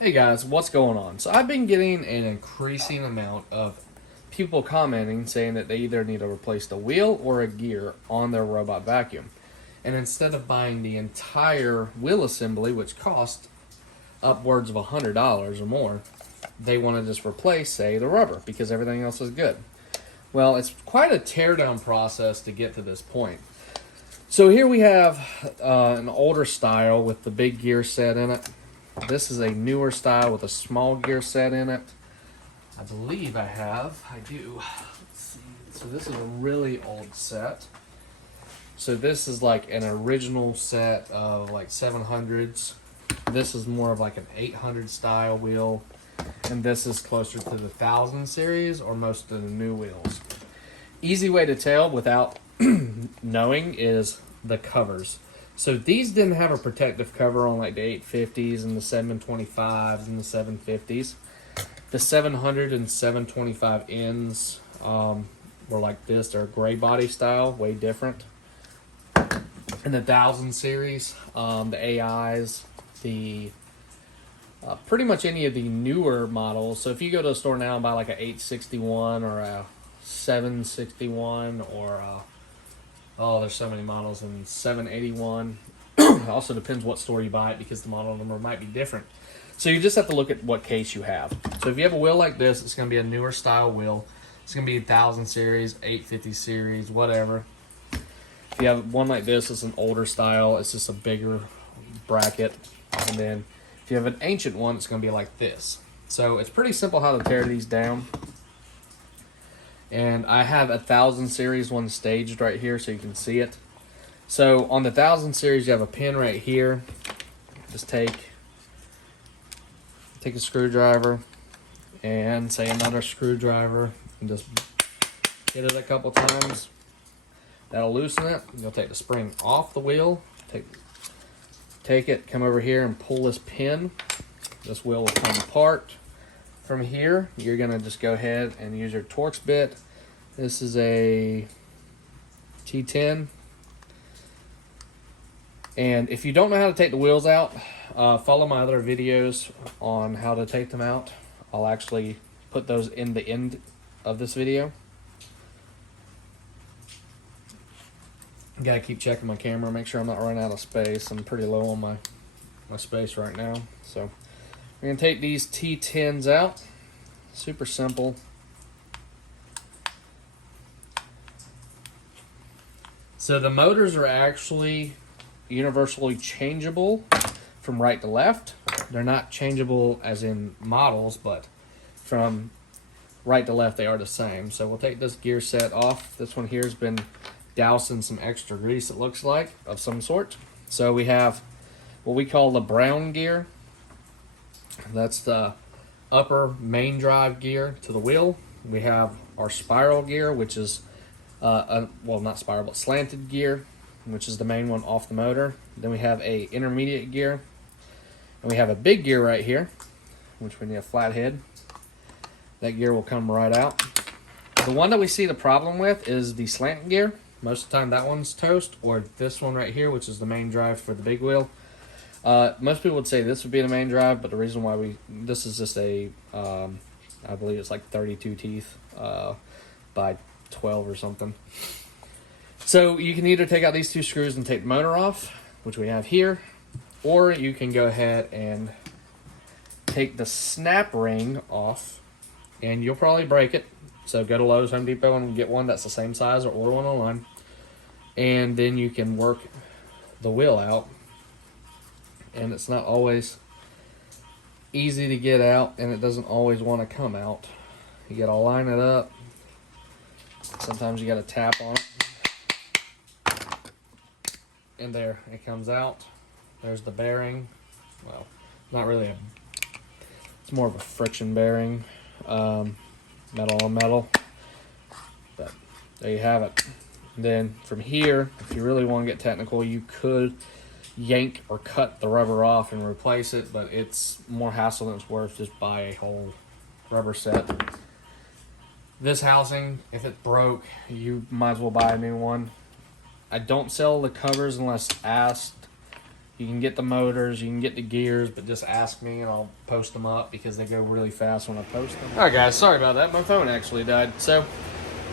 Hey guys, what's going on? So I've been getting an increasing amount of people commenting saying that they either need to replace the wheel or a gear on their robot vacuum. And instead of buying the entire wheel assembly, which costs upwards of $100 or more, they want to just replace, say, the rubber because everything else is good. Well, it's quite a teardown process to get to this point. So here we have an older style with the big gear set in it. This is a newer style with a small gear set in it. I believe I do. Let's see. So this is a really old set. So this is like an original set of like 700s. This is more of like an 800 style wheel. And this is closer to the 1000 series or most of the new wheels. Easy way to tell without knowing is the covers. So these didn't have a protective cover on like the 850s and the 725s and the 750s. The 700 and 725 ends were like this. They're gray body style, way different. In the 1000 series, the AIs, the pretty much any of the newer models. So if you go to a store now and buy like a 861 or a 761 or there's so many models in 781. It also depends what store you buy it because the model number might be different. So you just have to look at what case you have. So if you have a wheel like this, it's going to be a newer style wheel. It's going to be a 1000 series, 850 series, whatever. If you have one like this, it's an older style. It's just a bigger bracket. And then if you have an ancient one, it's going to be like this. So it's pretty simple how to tear these down. And I have a 1000 series one staged right here so you can see it. So on the 1000 series, you have a pin right here. Just take a screwdriver and say another screwdriver and just hit it a couple times. That'll loosen it. You'll take the spring off the wheel. Take it, come over here and pull this pin. This wheel will come apart. From here, you're going to just go ahead and use your Torx bit. This is a T10. And if you don't know how to take the wheels out, follow my other videos on how to take them out. I'll actually put those in the end of this video. Gotta keep checking my camera, make sure I'm not running out of space. I'm pretty low on my space right now. So we're gonna take these T10s out. Super simple. So the motors are actually universally changeable from right to left. They're not changeable as in models, but from right to left they are the same. So we'll take this gear set off. This one here has been doused in some extra grease, it looks like, of some sort. So we have what we call the brown gear. That's the upper main drive gear to the wheel. We have our spiral gear, which is well, not spiral, but slanted gear, which is the main one off the motor. Then we have a intermediate gear, and we have a big gear right here, which we need a flat head. That gear will come right out. The one that we see the problem with is the slant gear. Most of the time that one's toast, or this one right here, which is the main drive for the big wheel. Most people would say this would be the main drive, but the reason why this is just a, I believe it's like 32 teeth by 12 or something. So you can either take out these two screws and take the motor off, which we have here, or you can go ahead and take the snap ring off, and you'll probably break it. So go to Lowe's, Home Depot, and get one that's the same size, or order one online. And then you can work the wheel out. And it's not always easy to get out, and it doesn't always want to come out. You got to line it up. Sometimes you got to tap on it. And there, it comes out. There's the bearing. Well, not really it's more of a friction bearing. Metal on metal. But there you have it. Then from here, if you really want to get technical, you could yank or cut the rubber off and replace it, but it's more hassle than it's worth. Just buy a whole rubber set. This housing, if it broke, you might as well buy a new one. I don't sell the covers unless asked. You can get the motors, you can get the gears, but just ask me and I'll post them up because they go really fast when I post them. Alright guys, sorry about that. My phone actually died. So,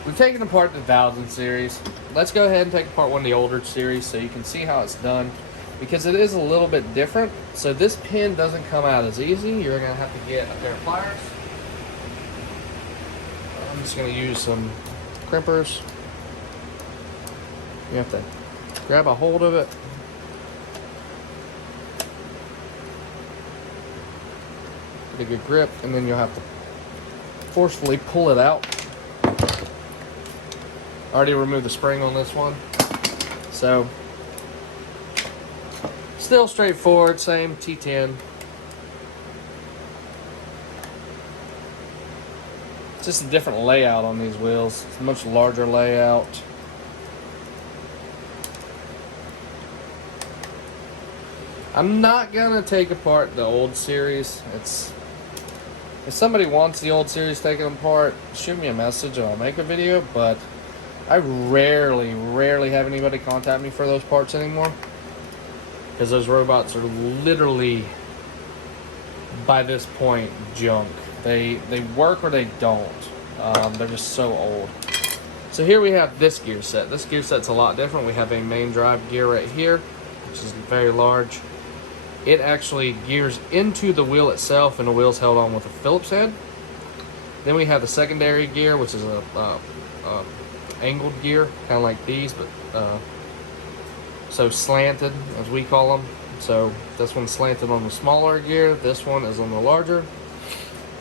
we've taken apart the 1000 series. Let's go ahead and take apart one of the older series so you can see how it's done, because it is a little bit different. So this pin doesn't come out as easy. You're going to have to get a pair of pliers. I'm just going to use some crimpers. You have to grab a hold of it. Get a good grip, and then you'll have to forcefully pull it out. I already removed the spring on this one, so still straightforward, same T10. It's just a different layout on these wheels. It's a much larger layout. I'm not gonna take apart the old series. If somebody wants the old series taken apart, shoot me a message and I'll make a video, but I rarely have anybody contact me for those parts anymore, because those robots are literally, by this point, junk. They work or they don't. They're just so old. So here we have this gear set. This gear set's a lot different. We have a main drive gear right here, which is very large. It actually gears into the wheel itself, and the wheel's held on with a Phillips head. Then we have the secondary gear, which is a angled gear, kind of like these, but so slanted, as we call them. So this one's slanted on the smaller gear, this one is on the larger.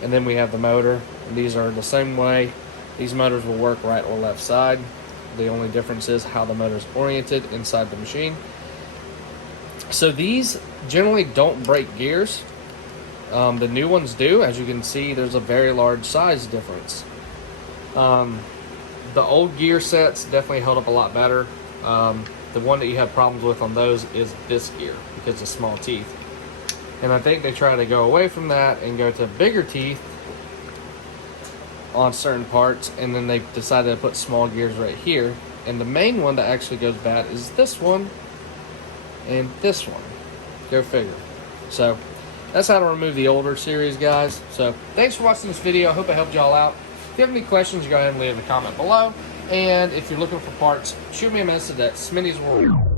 And then we have the motor, and these are the same way. These motors will work right or left side. The only difference is how the motor is oriented inside the machine. So these generally don't break gears. The new ones do. As you can see, there's a very large size difference. The old gear sets definitely held up a lot better. The one that you have problems with on those is this gear, because of small teeth. And I think they try to go away from that and go to bigger teeth on certain parts, and then they decided to put small gears right here. And the main one that actually goes bad is this one and this one. Go figure. So that's how to remove the older series, guys. So thanks for watching this video. I hope it helped y'all out. If you have any questions, go ahead and leave a comment below. And if you're looking for parts, shoot me a message at Smitty's World.